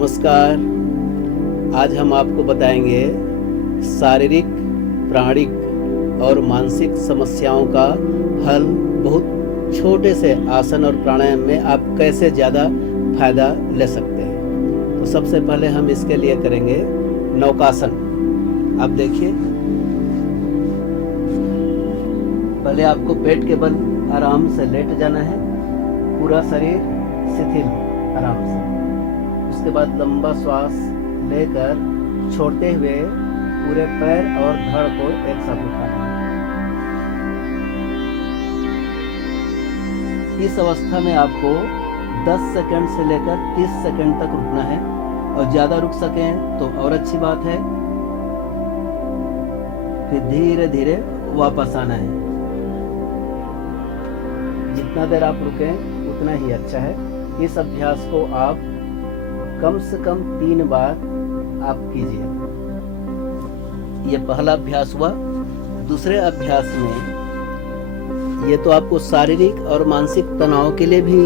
नमस्कार। आज हम आपको बताएंगे शारीरिक, प्राणिक और मानसिक समस्याओं का हल बहुत छोटे से आसन और प्राणायाम में आप कैसे ज़्यादा फायदा ले सकते हैं। तो सबसे पहले हम इसके लिए करेंगे नौकासन। आप देखिए, पहले आपको पेट के बल आराम से लेट जाना है, पूरा शरीर शिथिल आराम से। उसके बाद लंबा श्वास लेकर छोड़ते हुए पूरे पैर और धड़ को एक साथ उठाना है। इस अवस्था में आपको 10 सेकंड से लेकर 30 सेकंड तक रुकना है, और ज्यादा रुक सकें तो और अच्छी बात है। फिर धीरे धीरे वापस आना है। जितना देर आप रुकें उतना ही अच्छा है। इस अभ्यास को आप कम से कम 3 बार आप कीजिए। ये पहला अभ्यास हुआ। दूसरे अभ्यास में ये तो आपको शारीरिक और मानसिक तनाव के लिए भी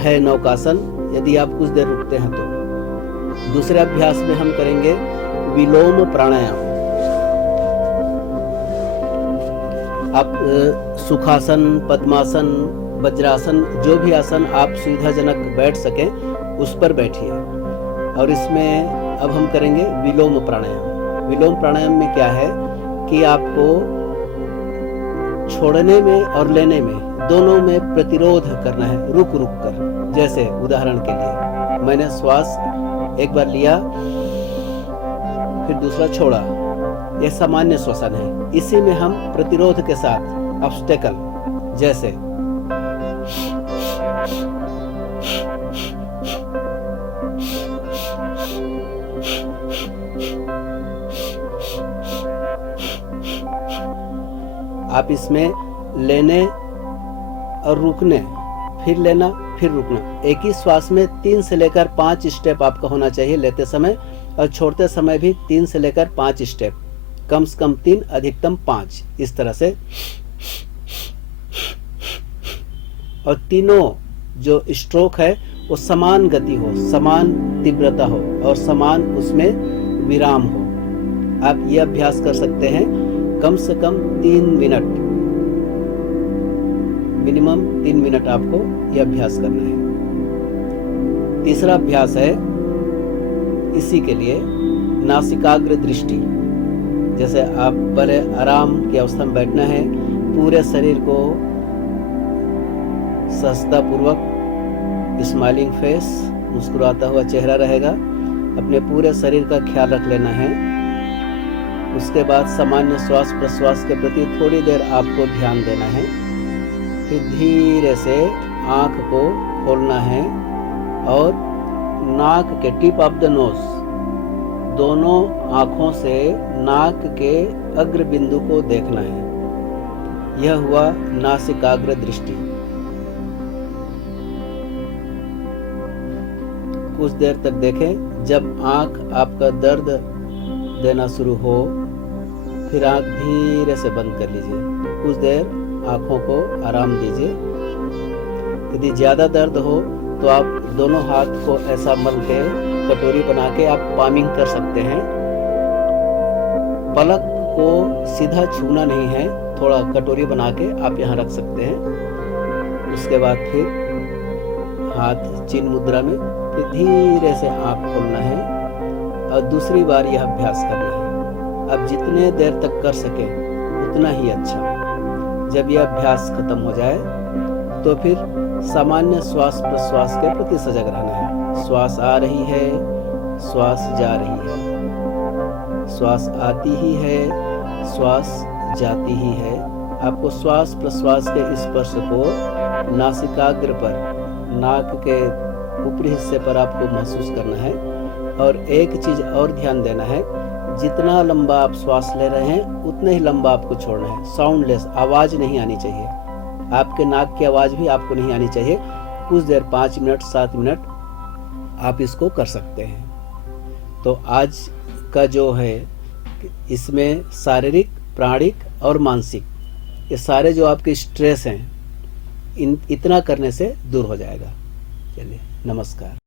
है नौकासन, यदि आप कुछ देर रुकते हैं तो। दूसरे अभ्यास में हम करेंगे विलोम प्राणायाम। आप सुखासन, पद्मासन, वज्रासन, जो भी आसन आप सुविधाजनक बैठ सकें उस पर बैठिए। और इसमें अब हम करेंगे विलोम प्राणायाम। विलोम प्राणायाम में क्या है कि आपको छोड़ने में और लेने में दोनों में प्रतिरोध करना है, रुक रुक कर। जैसे उदाहरण के लिए मैंने श्वास एक बार लिया, फिर दूसरा छोड़ा, यह सामान्य श्वसन है। इसी में हम प्रतिरोध के साथ ऑब्स्टेकल, जैसे आप इसमें लेने और रुकने, फिर लेना फिर रुकना, एक ही श्वास में 3 से लेकर 5 स्टेप आपका होना चाहिए लेते समय, और छोड़ते समय भी 3 से लेकर 5 स्टेप, कम से कम 3, अधिकतम 5, इस तरह से। और तीनों जो स्ट्रोक है वो समान गति हो, समान तीव्रता हो और समान उसमें विराम हो। आप ये अभ्यास कर सकते हैं कम से कम 3 मिनट, मिनिमम 3 मिनट आपको यह अभ्यास करना है। तीसरा अभ्यास है इसी के लिए नासिकाग्र दृष्टि। जैसे आप पहले आराम की अवस्था में बैठना है, पूरे शरीर को सहजता पूर्वक, स्माइलिंग फेस, मुस्कुराता हुआ चेहरा रहेगा। अपने पूरे शरीर का ख्याल रख लेना है। उसके बाद सामान्य श्वास प्रश्वास के प्रति थोड़ी देर आपको ध्यान देना है। फिर धीरे से आंख को खोलना है और नाक के टिप ऑफ द नोज, दोनों आंखों से नाक के अग्र बिंदु को देखना है। यह हुआ नासिकाग्र दृष्टि। कुछ देर तक देखें। जब आंख आपका दर्द देना शुरू हो, फिर आंख धीरे से बंद कर लीजिए। कुछ देर आंखों को आराम दीजिए। यदि ज्यादा दर्द हो तो आप दोनों हाथ को ऐसा मल के कटोरी बना के आप पामिंग कर सकते हैं। पलक को सीधा छूना नहीं है, थोड़ा कटोरी बना के आप यहाँ रख सकते हैं। उसके बाद फिर हाथ चिन्ह मुद्रा में, फिर धीरे से आंख खोलना है और दूसरी बार यह अभ्यास करना है। अब जितने देर तक कर सके उतना ही अच्छा। जब यह अभ्यास खत्म हो जाए तो फिर सामान्य श्वास प्रश्वास के प्रति सजग रहना है। श्वास आ रही है, श्वास जा रही है, श्वास आती ही है, श्वास जाती ही है। आपको श्वास प्रश्वास के स्पर्श को नासिकाग्र पर, नाक के ऊपरी हिस्से पर आपको महसूस करना है। और एक चीज और ध्यान देना है, जितना लंबा आप श्वास ले रहे हैं उतना ही लंबा आपको छोड़ना है। साउंडलेस, आवाज नहीं आनी चाहिए। आपके नाक की आवाज भी आपको नहीं आनी चाहिए। कुछ देर 5 मिनट 7 मिनट आप इसको कर सकते हैं। तो आज का जो है इसमें शारीरिक, प्राणिक और मानसिक, ये सारे जो आपके स्ट्रेस हैं, इतना करने से दूर हो जाएगा। चलिए, नमस्कार।